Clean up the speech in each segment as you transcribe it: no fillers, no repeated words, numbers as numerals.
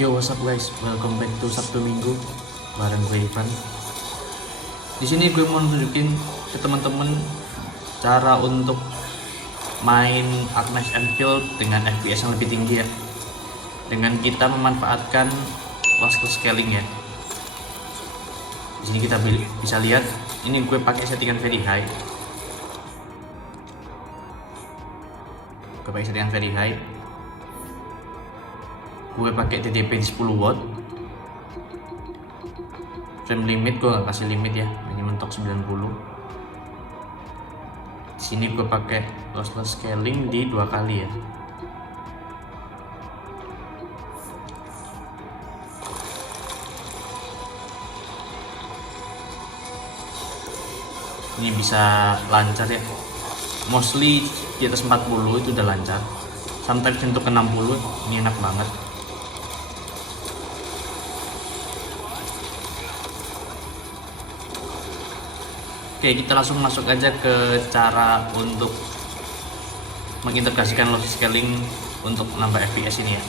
Yo, what's up guys? Welcome back to Sabtu Minggu bareng gue Ivan. Di sini gue mau nunjukin ke teman-teman cara untuk main Agnes Enfield dengan FPS yang lebih tinggi ya. Dengan kita memanfaatkan lossless scaling ya. Di sini kita bisa lihat, ini gue pakai settingan very high. Gue pakai TDP di 10 watt. Frame limit gue gak kasih limit ya, ini mentok 90. Di sini gue pakai lossless scaling di 2 kali ya. Ini bisa lancar ya. Mostly di atas 40 itu udah lancar. Sometimes untuk ke 60 ini enak banget. Oke, kita langsung masuk aja ke cara untuk mengintegrasikan lossless scaling untuk menambah FPS ini ya.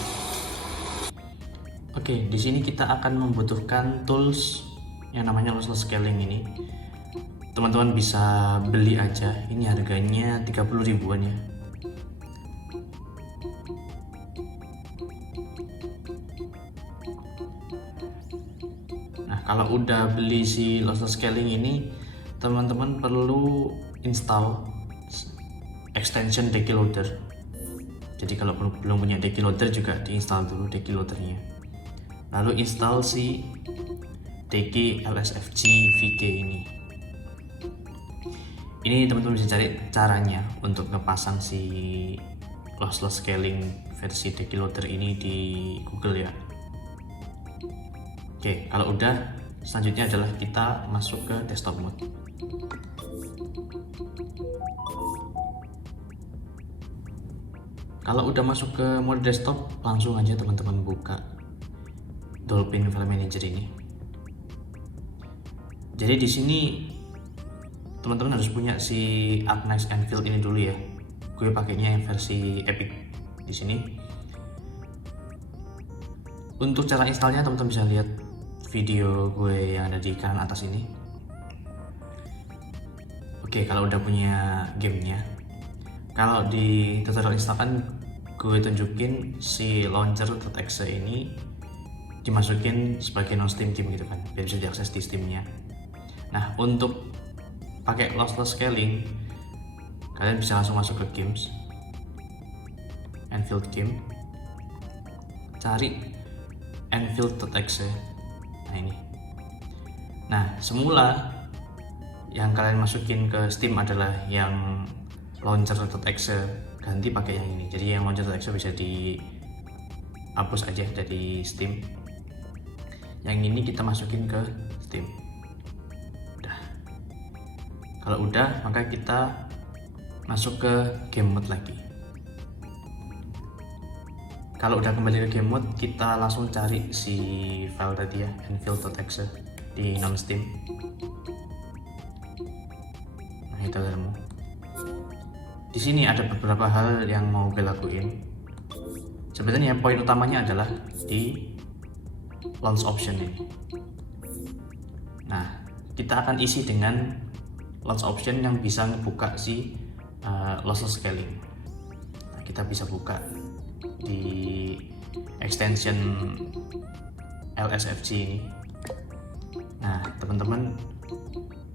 Oke, di sini kita akan membutuhkan tools yang namanya lossless scaling ini. Teman-teman bisa beli aja, ini harganya 30 ribuan ya. Nah, kalau udah beli si lossless scaling ini, teman-teman perlu install extension Dekiloader. Jadi kalau belum punya Dekiloader juga diinstal dulu Dekiloadernya. Lalu install si Deki LSFG VK ini. Ini teman-teman bisa cari caranya untuk ngepasang si lossless scaling versi Dekiloader ini di Google ya. Oke, kalau udah, selanjutnya adalah kita masuk ke desktop mode. Kalau udah masuk ke mode desktop, langsung aja teman-teman buka Dolphin File Manager ini. Jadi di sini teman-teman harus punya si Agnes Enfield ini dulu ya. Gue pakainya yang versi Epic di sini. Untuk cara installnya teman-teman bisa lihat video gue yang ada di kanan atas ini. Oke, kalau udah punya gamenya, kalau di tutorial install kan gue tunjukin si launcher.exe ini dimasukin sebagai non Steam game gitu kan, biar bisa diakses di Steamnya. Nah, untuk pakai lossless scaling, kalian bisa langsung masuk ke games, Enfield game, cari Enfield.exe. Nah ini. Nah, semula yang kalian masukin ke Steam adalah yang launcher.exe, ganti pakai yang ini. Jadi yang launcher.exe bisa dihapus aja dari Steam. Yang ini kita masukin ke Steam. Udah. Kalau udah, maka kita masuk ke game mode lagi. Kalau udah kembali ke game mode, kita langsung cari si file tadi ya, Enfield.exe di non Steam. Nah, itu kamu. Di sini ada beberapa hal yang mau gue lakuin. Sebenarnya poin utamanya adalah di launch option ini. Nah, kita akan isi dengan launch option yang bisa ngebuka si lossless scaling. Nah, kita bisa buka di extension LSFG ini. Nah, teman-teman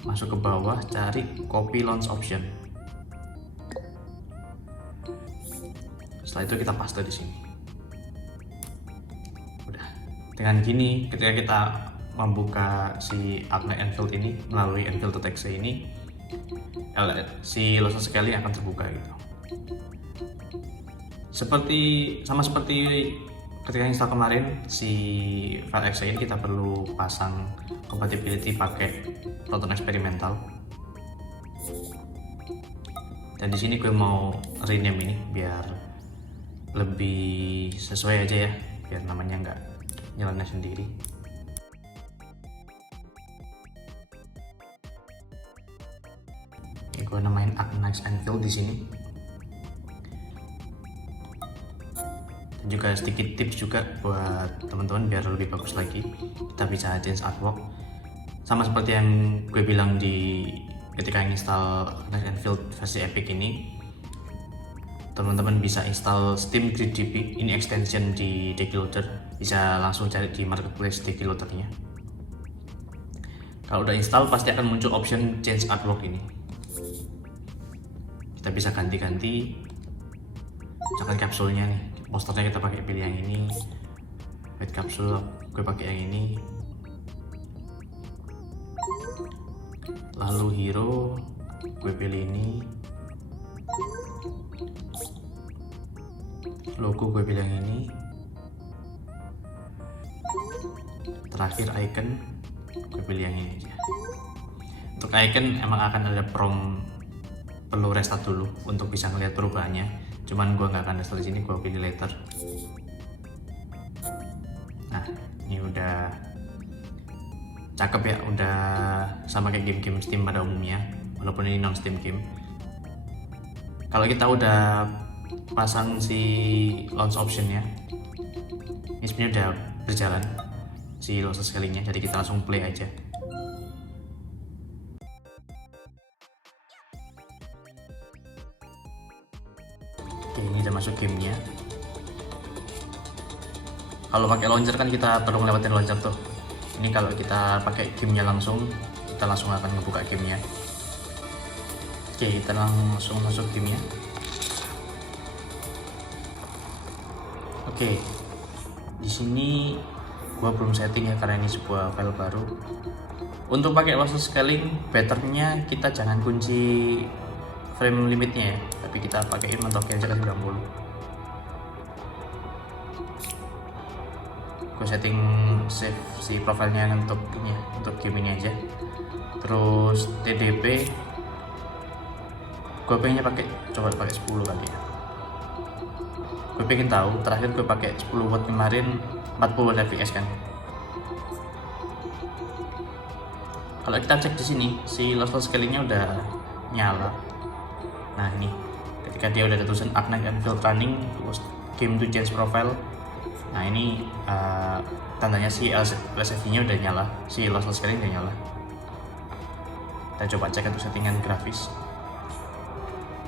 masuk ke bawah, cari copy launch option. Setelah itu kita paste di sini. Udah. Dengan gini, ketika kita membuka si Agnes Enfield ini melalui Enfield.exe ini, si lossless scaling akan terbuka gitu. Sama seperti ketika install kemarin, si file exe ini kita perlu pasang compatibility pakai Proton eksperimental. Dan di sini gue mau rename ini biar lebih sesuai aja ya, biar namanya nggak nyeleneh sendiri. Oke, gue namain Agnes Enfield di sini. dan juga sedikit tips juga buat teman-teman biar lebih bagus lagi. Kita bisa change artwork sama seperti yang gue bilang di ketika install Knight and Field versi Epic ini. Teman-teman bisa install Steam GridDB, ini extension di Decky Loader, bisa langsung cari di marketplace Decky Loader-nya. Kalau udah install pasti akan muncul option change artwork ini. Kita bisa ganti-ganti, misalkan kapsulnya nih, posternya kita pakai pilih yang ini, white kapsul gue pakai yang ini, lalu hero gue pilih ini, logo gue pilih yang ini, terakhir icon gue pilih yang ini aja. Untuk icon emang akan ada prompt, perlu restart dulu untuk bisa ngeliat perubahannya, cuman gue nggak akan restart di sini, gue pilih later. Nah ini udah cakep ya, udah sama kayak game-game Steam pada umumnya, walaupun ini non Steam game. Kalau kita udah pasang si launch optionnya, ini sebenarnya udah berjalan si launch scalingnya, jadi kita langsung play aja. Oke, ini udah masuk gamenya. Kalau pakai launcher kan kita perlu ngelewatin launcher tuh. Ini kalau kita pakai gamenya langsung, kita langsung akan ngebuka gamenya. Oke, kita langsung masuk gamenya. Oke, di sini gua belum setting ya karena ini sebuah file baru. Untuk pakai lossless scaling, betternya kita jangan kunci frame limitnya ya, tapi kita pakaiin mentoknya aja ke 90. Gue setting save si profilnya untuk ini ya, untuk game ini aja. Terus TDP gue pengennya coba pakai 10 kali ya. Gue pengen tahu, terakhir gue pakai 10 watt kemarin 40 fps kan. Kalau kita cek di sini si lossless scalingnya udah nyala. Nah ini ketika dia udah ada tulisan Knight and Field running, game to change profile. Nah ini tandanya si LSFD nya udah nyala, si lossless scaling udah nyala. Kita coba cek untuk settingan grafis.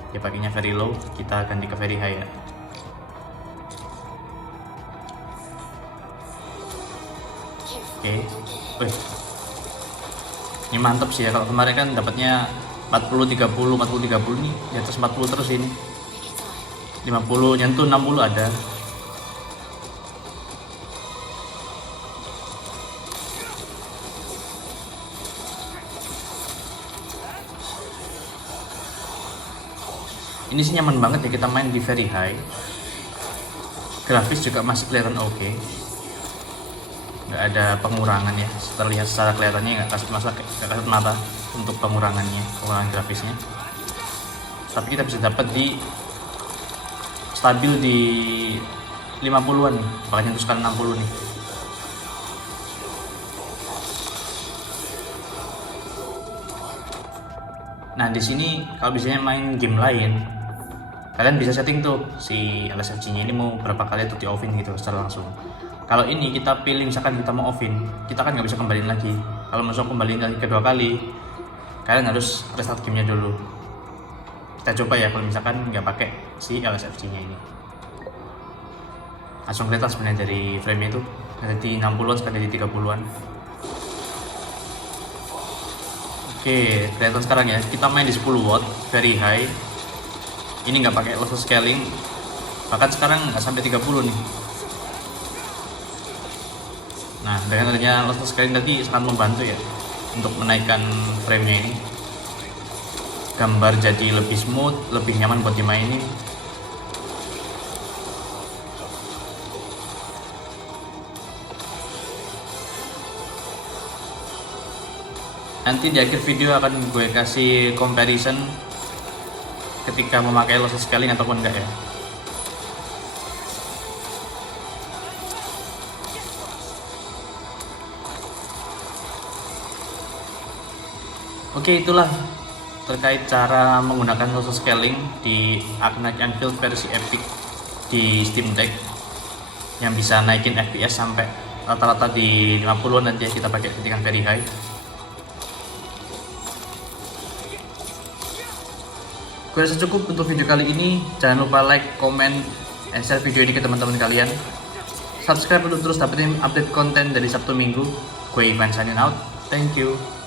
Dia pakainya very low, kita ganti ke very high ya. Oke, ini mantap sih ya. Kalau kemarin kan dapatnya 40 30 40 30, nih di atas 40 terus ini. 50 nyentuh 60 ada. Ini sih nyaman banget ya kita main di very high. Grafis juga masih kelihatan oke. Nggak ada pengurangan ya, terlihat secara kelihatannya nggak kasih mata untuk pengurangan grafisnya. Tapi kita bisa dapat di stabil di 50-an, bahkan nyentuh sekali 60 nih. Nah di sini kalau biasanya main game lain, kalian bisa setting tuh si LSFG-nya ini mau berapa kali tuh di offin gitu secara langsung. Kalau ini kita pilih misalkan kita mau offin, kita kan nggak bisa kembaliin lagi. Kalau mau kembaliin lagi kedua kali, kalian harus restart gamenya dulu. Kita coba ya kalau misalkan nggak pakai si LSFG-nya ini. Langsung kelihatan sebenarnya dari frame itu ada di 60-an sekali di 30-an. Oke, kelihatan sekarang ya. Kita main di 10 watt, very high. Ini nggak pakai lossless scaling, bahkan sekarang nggak sampai 30 nih. Nah dengan adanya lossless scaling tadi sangat membantu ya untuk menaikkan framenya ini. Gambar jadi lebih smooth, lebih nyaman buat dimainin. Nanti di akhir video akan gue kasih comparison ketika memakai lossless scaling ataupun enggak ya. Oke, itulah terkait cara menggunakan lossless scaling di Knight and Field versi Epic di Steam Deck. yang bisa naikin FPS sampai rata-rata di 50-an nanti ya, kita pakai settingan very high. Gue rasa cukup untuk video kali ini. Jangan lupa like, comment, and share video ini ke teman-teman kalian. Subscribe untuk terus dapetin update konten dari Sabtu Minggu. Gue Ivan signing out. Thank you.